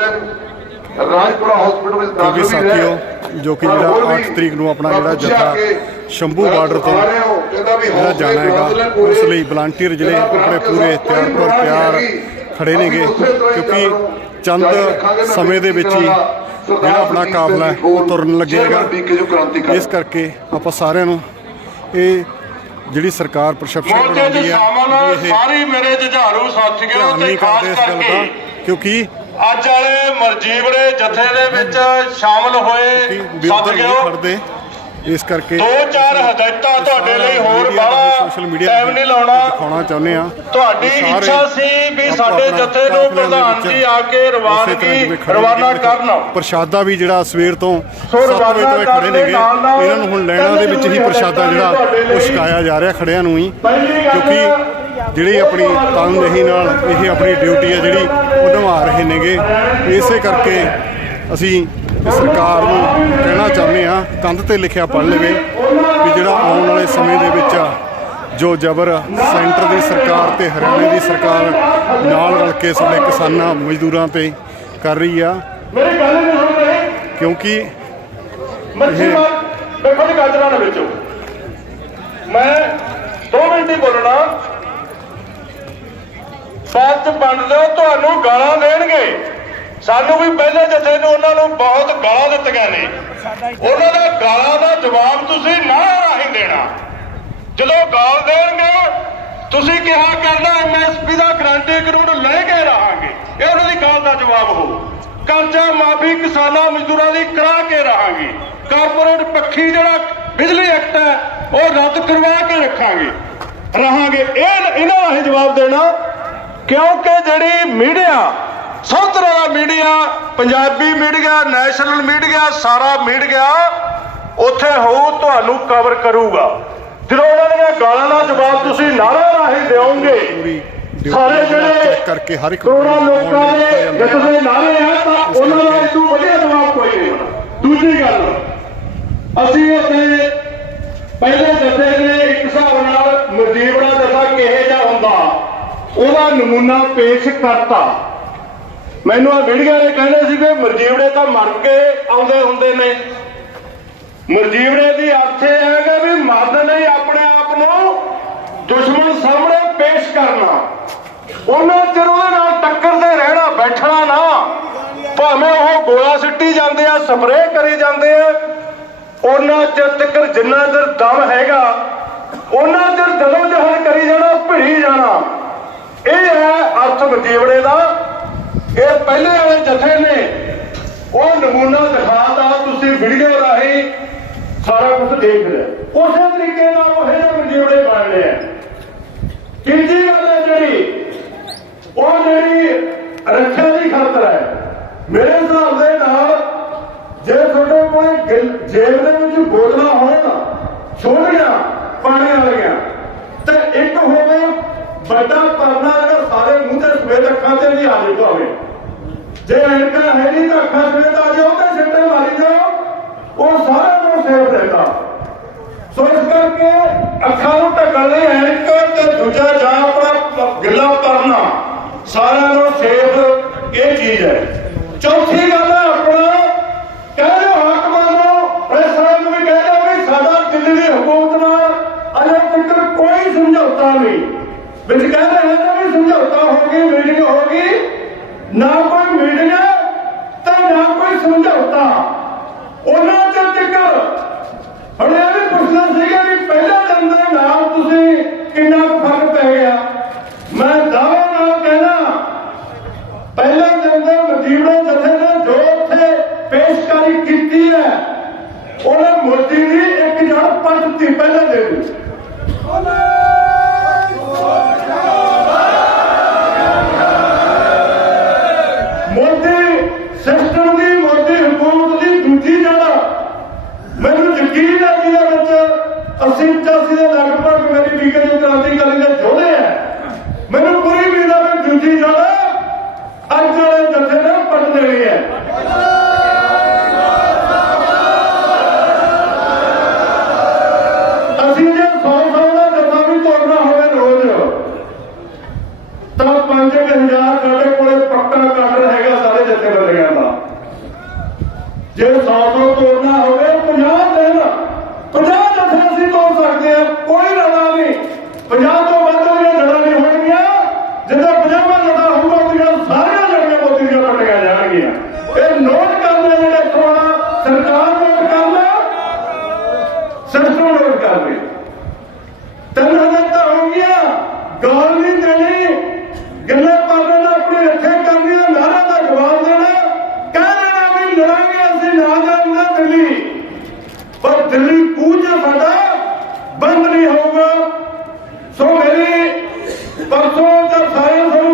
Rajpura hospital ਵਿੱਚ ਕਿਉਂਕਿ ਦਾਖਲ ਵੀ ਸਾਥੀਓ ਜੋ ਕਿ ਜਿਹੜਾ ਹੋਰ ਵੀ 8 ਤਰੀਕ ਨੂੰ ਆਪਣਾ ਜਿਹੜਾ ਜਥਾ ਸ਼ੰਭੂ ਬਾਰਡਰ ਤੋਂ ਜਿਹੜਾ ਜਾਣਾ ਹੈਗਾ। ਉਸ ਲਈ ਵਲੰਟੀਅਰ ਜਿਹੜੇ ਆਪਣੇ ਪੂਰੇ ਤਿਆਰ ਪਰ ਤਿਆਰ। ਖੜੇ ਨੇਗੇ ਕਿਉਂਕਿ ਚੰਦ ਸਮੇਂ ਦੇ ਵਿੱਚ ਹੀ ਜਿਹੜਾ ਆਪਣਾ ਹੈ ਉਹ ਤੁਰਨ ਲੱਗੇਗਾ ਇਸ ਕਰਕੇ ਆਪਾਂ ਸਾਰਿਆਂ ਨੂੰ ਇਹ ਜਿਹੜੀ ਸਰਕਾਰ 'ਚ ਬਣਾਉਂਦੀ ਹੈ ਇਹ ਸਾਰੇ ਮੇਰੇ ਜੁਝਾਰੂ ਸਾਥੀਓ ਤੇ ਖਾਸ ਕਰਕੇ ਕਿਉਂਕਿ ਅੱਜ ਵਾਲੇ ਮਰਜੀਵੜੇ ਜਥੇ ਦੇ ਵਿੱਚ ਸ਼ਾਮਲ ਹੋਏ ਵਿਰੋਧ ਸੱਤ ਨਹੀਂ ਗਿਓ ਖੜਦੇ। ਇਸ ਕਰਕੇ ਦੋ ਚਾਰ ਹਦਾਇਤਾਂ ਤੁਹਾਡੇ ਲਈ ਹੋਰ ਬਾਹਲਾ ਸੋਸ਼ਲ ਮੀਡੀਆ ਟਾਈਮ ਨਹੀਂ ਲਾਉਣਾ। ਦਿਖਾਉਣਾ ਚਾਹੁੰਦੇ ਆ ਤੁਹਾਡੀ ਇੱਛਾ ਸੀ ਵੀ ਸਾਡੇ ਜਥੇ ਨੂੰ ਪ੍ਰਧਾਨ ਜੀ ਆ ਕੇ ਰਵਾਨਗੀ ਰਵਾਨਾ ਕਰਨ ਪ੍ਰਸ਼ਾਦਾ ਵੀ ਜਿਹੜਾ ਸਵੇਰ ਤੋਂ ਸੋ 7 ਵਜੇ ਤੋਂ ਇਹ ਰਵਾਨਾ ਖੜੇ ਨੇਗੇ। ਇਹਨਾਂ ਨੂੰ ਹੁਣ ਲੈਣਾ ਦੇ ਵਿੱਚ ਹੀ ਪ੍ਰਸ਼ਾਦਾ ਜਿਹੜਾ ਉਹ ਛਕਾਇਆ ਜਾ ਰਿਹਾ ਖੜਿਆਂ ਨੂੰ ਹੀ। ਕਿਉਂਕਿ ਜਿਹੜੀ ਆਪਣੀ ਤਨਦੇਹੀ ਨਾਲ ਇਹ ਆਪਣੀ ਡਿਊਟੀ ਹੈ ਜਿਹੜੀ ਉਹ ਨਿਭਾ ਰਹੇ ਨੇਗੇ। ਇਸੇ ਕਰਕੇ ਅਸੀਂ ਸਰਕਾਰ ਨੂੰ ਕਹਿਣਾ ਚਾਹੁੰਦੇ ਆ ਕੰਧ ਤੇ ਲਿਖਿਆ ਪੜ੍ਹ ਲਵੇ ਵੀ ਜਿਹੜਾ ਆਉਣ ਵਾਲੇ ਸਮੇਂ ਦੇ ਵਿੱਚ ਜੋ ਜ਼ਬਰ ਸੈਂਟਰ ਦੀ ਸਰਕਾਰ ਤੇ ਹਰਿਆਣੇ ਦੀ ਸਰਕਾਰ ਨਾਲ ਰਲ ਕੇ ਸਾਡੇ ਕਿਸਾਨਾਂ ਮਜ਼ਦੂਰਾਂ ਤੇ ਕਰ ਰਹੀ ਆ। ਮੇਰੀ ਗੱਲ ਨਹੀਂ ਸੁਣ ਰਹੇ ਕਿਉਂਕਿ ਮੱਛੀ ਮਾਰ ਦੇਖੋ ਜੀ ਗਾਜਰਾਂ ਦੇ ਵਿੱਚੋਂ। ਮੈਂ 2 ਮਿੰਟ ਹੀ ਬੋਲਣਾ। ਵੰਡ ਦਿਓ ਤੁਹਾਨੂੰ ਗਾਲਾਂ ਦੇਣਗੇ। ਸਾਨੂੰ ਵੀ ਪਹਿਲੇ ਜਥੇ ਨੂੰ ਉਹਨਾਂ ਨੂੰ ਬਹੁਤ ਗਾਲਾਂ ਦਿੱਤੀਆਂ ਨੇ। ਉਹਨਾਂ ਦਾ ਗਾਲਾਂ ਦਾ ਜਵਾਬ ਤੁਸੀਂ ਨਾ ਰਾਹੀਂ ਦੇਣਾ। ਜਦੋਂ ਗਾਲ ਦੇਣਗੇ, ਤੁਸੀਂ ਕਿਹਾ ਕਰਨਾ ਐਮਐਸਪੀ ਦਾ ਗਰੰਟੀ ਕਾਨੂੰਨ ਲੈ ਕੇ ਰਹਾਂਗੇ। ਇਹ ਉਹਨਾਂ ਦੀ ਗਾਲ ਦਾ ਜਵਾਬ ਹੋ। ਕਰਜ਼ਾ ਮਾਫੀ ਕਿਸਾਨਾਂ ਮਜ਼ਦੂਰਾਂ ਦੀ ਕਰਾ ਕੇ ਰਹਾਂਗੇ। ਕਾਰਪੋਰੇਟ ਪੱਖੀ ਜਿਹੜਾ ਬਿਜਲੀ ਐਕਟ ਹੈ, ਉਹ ਰੱਦ ਕਰਵਾ ਕੇ ਰੱਖਾਂਗੇ। ਰਹਾਂਗੇ। ਇਹ ਇਹਨਾਂ ਰਾਹੀਂ ਜਵਾਬ ਦੇਣਾ। ਕਿਉਂਕਿ ਜਿਹੜੀ ਮੀਡੀਆ ਸਭ ਤਰ੍ਹਾਂ ਦਾ media Punjabi media national media ਸਾਰਾ ਮੀਡੀਆ ਉੱਥੇ ਹੋਊ ਤੁਹਾਨੂੰ ਕਵਰ ਕਰੂਗਾ। ਜਦੋਂ ਉਹਨਾਂ ਦੀਆਂ ਗਾਲਾਂ ਦਾ ਜਵਾਬ ਤੁਸੀਂ ਨਾਰਾ ਰਾਹੀਂ ਦਿਓਗੇ ਸਾਰੇ ਜਿਹੜੇ ਕਰਕੇ ਹਰ ਇੱਕ ਕਰੋੜਾਂ ਲੋਕਾਂ ਦੇ ਦੇ ਨਾਰੇ ਆ ਤਾਂ ਉਹਨਾਂ ਦਾ ਇਸ ਤੋਂ ਵਧੀਆ ਜਵਾਬ ਕੋਈ ਨਹੀਂ ਹੋਣਾ। ਦੂਜੀ ਗੱਲ ਅਸੀਂ ਉੱਥੇ ਪਹਿਲੇ ਜਥੇ ਨੇ ਇੱਕ ਹਿਸਾਬ ਨਾਲ ਮਰਜੀਵੜਾ ਜਥਾ ਕਿਹੇ ਜਿਹਾ ਹੁੰਦਾ? ਉਹਦਾ ਨਮੂਨਾ ਪੇਸ਼ ਕਰਤਾ। ਮੈਨੂੰ ਆ ਵੀਡੀਓ ਨੇ ਕਹਿੰਦੇ ਸੀ ਕਿ ਮਰਜੀਵੜੇ ਤਾਂ ਮਰ ਕੇ ਆਉਂਦੇ ਹੁੰਦੇ ਨੇ। ਮਰਜੀਵੜੇ ਦੀ ਅਰਥ ਇਹ ਹੈਗਾ ਵੀ ਮਰਦ ਨਹੀਂ ਆਪਣੇ ਆਪ ਨੂੰ ਦੁਸ਼ਮਣ ਸਾਹਮਣੇ ਪੇਸ਼ ਕਰਨਾ। ਉਹਨਾਂ ਚਿਰ ਉਹਦੇ ਨਾਲ ਟੱਕਰਦੇ ਰਹਿਣਾ, ਬੈਠਣਾ ਨਾ। ਭਾਵੇਂ ਉਹ ਗੋਲਾ ਸਿੱਟੀ ਜਾਂਦੇ ਆ ਸਪਰੇਅ ਕਰੀ ਜਾਂਦੇ ਆ, ਉਹਨਾਂ ਚਿਰ ਤੱਕ ਜਿੰਨਾ ਚਿਰ ਦਮ ਹੈਗਾ, ਉਹਨਾਂ ਚਿਰ ਜਦੋਂ ਜਹਰ ਕਰੀ ਜਾਣਾ ਭਿੜੀ ਜਾਣਾ। ਇਹ ਹੈ ਅਰਥ ਮਜੀਵੜੇ ਦਾ। ਇਹ ਪਹਿਲੇ ਵਾਲੇ ਜਥੇ ਨੇ। ਉਹ ਨਮੂਨਾ ਦਿਖਾਤਾ ਤੁਸੀਂ ਵੀਡੀਓ ਰਾਹੀਂ ਸਾਰਾ ਕੁਝ ਦੇਖ ਲਿਆ। ਉਸੇ ਤਰੀਕੇ ਨਾਲ ਉਹ ਜਿਹੇ ਮਜੀਵੜੇ ਬਣਨੇ ਆ। ਤੀਜੀ ਗੱਲ ਹੈ ਜਿਹੜੀ, ਉਹ ਜਿਹੜੀ ਰੱਖਿਆ ਦੀ ਖਾਤਰ ਹੈ। ਮੇਰੇ ਹਿਸਾਬ ਦੇ ਨਾਲ, ਜੇ ਤੁਹਾਡੇ ਕੋਲ ਗਿਲ- ਜੇਬ ਦੇ ਵਿੱਚ ਬੋਤਲਾਂ ਹੋਣ ਛੋਟੀਆਂ ਪਾਣੀ ਵਾਲੀਆਂ ਵੱਡਾ ਪਰਨਾ ਜਿਹੜਾ ਸਾਰੇ ਮੂੰਹ ਤੇ ਸਵੇਤ ਅੱਖਾਂ ਤੇ ਵੀ ਆ ਜਾਂਦਾ ਹੋਵੇ ਜੇ ਐਨਕਾਂ ਹੈ ਨਹੀਂ ਤਾਂ ਅੱਖਾਂ ਸਵੇਤ ਆ ਜਾਓ ਤੇ ਸਿੱਟੇ ਮਾਰੀ ਜਾਓ, ਉਹ ਸਾਰਾ ਨੂੰ ਸੇਫ ਰਹਿੰਦਾ ਸੋ ਇਸ ਕਰਕੇ ਅੱਖਾਂ ਨੂੰ ਢੱਕਣ ਲਈ ਤੇ ਦੂਜਾ ਜਾਂ ਆਪਣਾ ਗਿੱਲਾ ਪਰਨਾ ਸਾਰਿਆਂ ਨੂੰ ਸੇਫ ਇਹ ਚੀਜ਼ ਹੈ। ਚੌਥੀ ਗੱਲ ਹੈ ਆਪਣਾ ਕਹਿੰਦੇ ਹਾਕਮਾਂ ਨੂੰ ਪ੍ਰੈਸਾਂ ਨੂੰ ਵੀ ਕਹਿੰਦੇ ਵੀ ਸਾਡਾ ਦਿੱਲੀ ਦੀ ਹਕੂਮਤ ਨਾਲ ਅਜੇ ਤੱਕ ਕੋਈ ਸਮਝੌਤਾ ਨਹੀਂ। ਵਿੱਚ ਰਹੇ ਹਨ ਵੀ ਸਮਝੌਤਾ ਹੋ ਗਈ ਮੀਟਿੰਗ ਹੋ ਗਈ। ਨਾ ਕੋਈ ਮੀਟਿੰਗ ਤੇ ਨਾ ਕੋਈ ਸਮਝੌਤਾ। ਉਹਨਾਂ ਚਿਰ ਤੱਕ ਹੁਣ ਇਹ ਵੀ ਪੁੱਛਣਾ ਸੀਗਾ ਵੀ ਪਹਿਲਾ ਦਿਨ ਦੇ ਨਾਲ ਤੁਸੀਂ ਕਿੰਨਾ ਫ਼ਰਕ ਪੈ ਗਿਆ। ਮੈਂ ਦਾਅਵੇ ਨਾਲ ਕਹਿਣਾ, ਪਹਿਲੇ ਦਿਨ ਦੇ ਵਜੀਬੜੇ ਜਥੇ ਨੇ ਜੋ ਉੱਥੇ ਪੇਸ਼ਕਾਰੀ ਕੀਤੀ ਹੈ, ਉਹਨੇ ਮੋਦੀ ਦੀ ਇੱਕ ਜੜ ਪੱਟ ਪਹਿਲੇ ਦਿਨ। ਵਿੱਚ। ਸਿਸਟਮ ਨੋਟ ਕਰ ਲੈ ਤਿੰਨ ਹਜ਼ਾਰ ਤਾਂ ਹੋ ਗਿਆ ਗਾਲ ਨਹੀਂ ਦੇਣੀ। ਗੱਲਾਂ ਕਰਨ ਦਾ ਆਪਣੇ ਰੱਖੇ ਕਰਨੀਆਂ ਨਾਰਾ ਦਾ ਜਵਾਬ ਦੇਣਾ। ਕਹਿ ਦੇਣਾ ਵੀ ਲੜਾਂਗੇ, ਅਸੀਂ ਨਾ ਜਾਣਾ